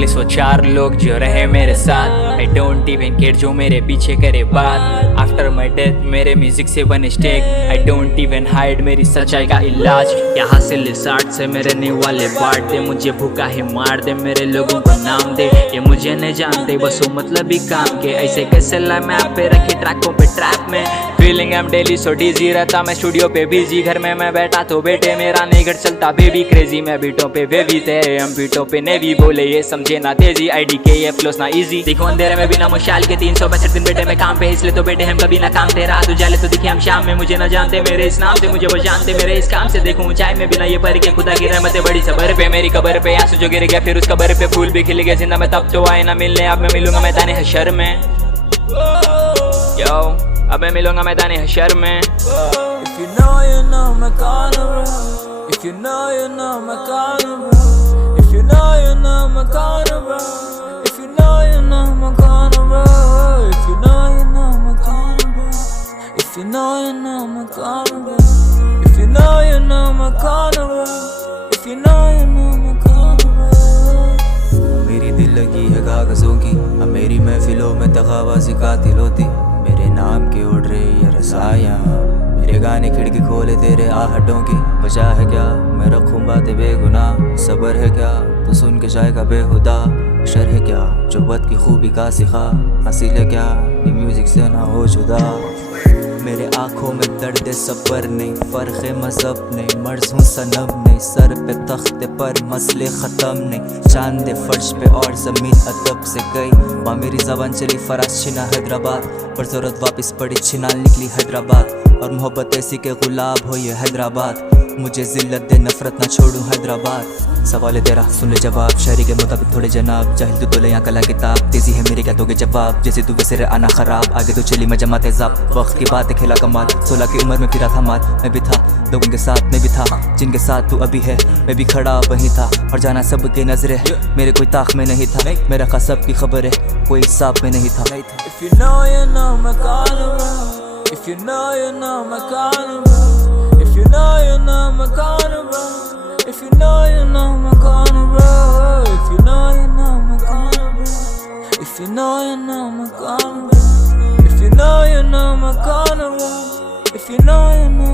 At least वो 4 लोग जो रहे मेरे साथ। आई डोंट इवन केयर जो मेरे पीछे करे बात। आफ्टर माई डेथ मेरे म्यूजिक से बने स्टेक। आई डोंट इवन हाइड मेरी सच्चाई का इलाज। यहाँ से लिसार्ट से मेरे न्यू वाले बांट दे, मुझे भूखा है मार दे, मेरे लोगों को नाम दे। ये मुझे नहीं जानते बस वो मतलब ही काम के, ऐसे कैसे ला मैं आप पे रखी ट्रैकों पे ट्रैप में। फीलिंग एम डेली सो डीजी रहता मैं स्टूडियो पे बिजी, घर में मैं बैठा तो बेटे मेरा नहीं घर चलता बेबी क्रेजी। मैं बीटों पे बेबी तेरे हम बीटों पे नेवी, बोले ये समझे ना तेजी। आईडी के ये फ्लोस ना इजी, देखो अंधेरे में बिना मुशाल के 365 दिन बेटे में काम पे, इसलिए तो बेटे हम कभी ना काम थे। रात उजाले तो दिखे हम शाम में, मुझे ना जानते मेरे इस नाम से, मुझे वो जानते मेरे इस काम से। देखूं ऊंचाई में बिना ये पर के, खुदा की रहमतें बड़ी सबर पे। मेरी कबर पे आंसू जो गिर गया फिर उस कबर पे फूल भी खिल गया। जिंदा मैं तब तो आए ना मिलने, अब मैं मिलूंगा मैदान हशर में। यो अब मैं मिलूंगा मैदान हशर में। If you know you know my carnival. If you know you know my carnival. If you know you know my carnival. If you know you know my carnival. If you know you know my carnival. If you know you know my carnival. If you know you know my carnival. If you know you know my carnival. मेरी दिल लगी है कागजों की, अब मेरी महफिलों में तगाबाजी कातिल होती। मेरे नाम की उड़ रही है रसाया, मेरे गाने खिड़की खोले तेरे आहटों की। वजह है क्या मैं रखूं बातें बेगुनाह, सबर है क्या तो सुन के जाएगा बेहुदा। शर है क्या जो बद की खूबी का सिखा, हासिल है क्या ये म्यूजिक से ना हो जुदा। मेरे आँखों में दर्द सबर नहीं, फ़र्क मज़हब नहीं, मर्ज हूँ सनम नहीं। सर पे तख्ते पर मसले ख़त्म नहीं, चांद फर्श पे और ज़मीन अदब से गई। वहाँ मेरी ज़बान चली फराज छिना हैदराबाद, पर ज़रूरत वापस पड़ी छिनाल निकली हैदराबाद। और मोहब्बत ऐसी के गुलाब हो ये हैदराबाद, मुझे ज़िल्लत दे नफ़रत ना छोड़ूं हैदराबाद। सवाल है तेरा सुन ले जवाब, शायरी के मुताबिक थोड़े जनाब। जाहिल तू तो ले यहाँ कला किताब, तेजी है मेरे क्या दोगे जवाब। जैसे तू वैसे आना ख़राब, आगे तो चली मैं जमा तेजाब। वक्त की बात है खेला कमाल, 16 की उम्र में फिरा था माल। मैं भी था लोगों के साथ, मैं भी था जिनके साथ तू अभी है। मैं भी खड़ा वहीं था और जाना सब के नजरे, मेरे कोई ताक में नहीं था। मेरा खा सब की खबर है, कोई हिसाब में नहीं था। If you know you know my carnival. If you know you know my carnival. If you know you know my carnival. If you know you know my carnival. If you know you know my carnival. If you know you know my carnival. If you know you know my carnival. If you know you know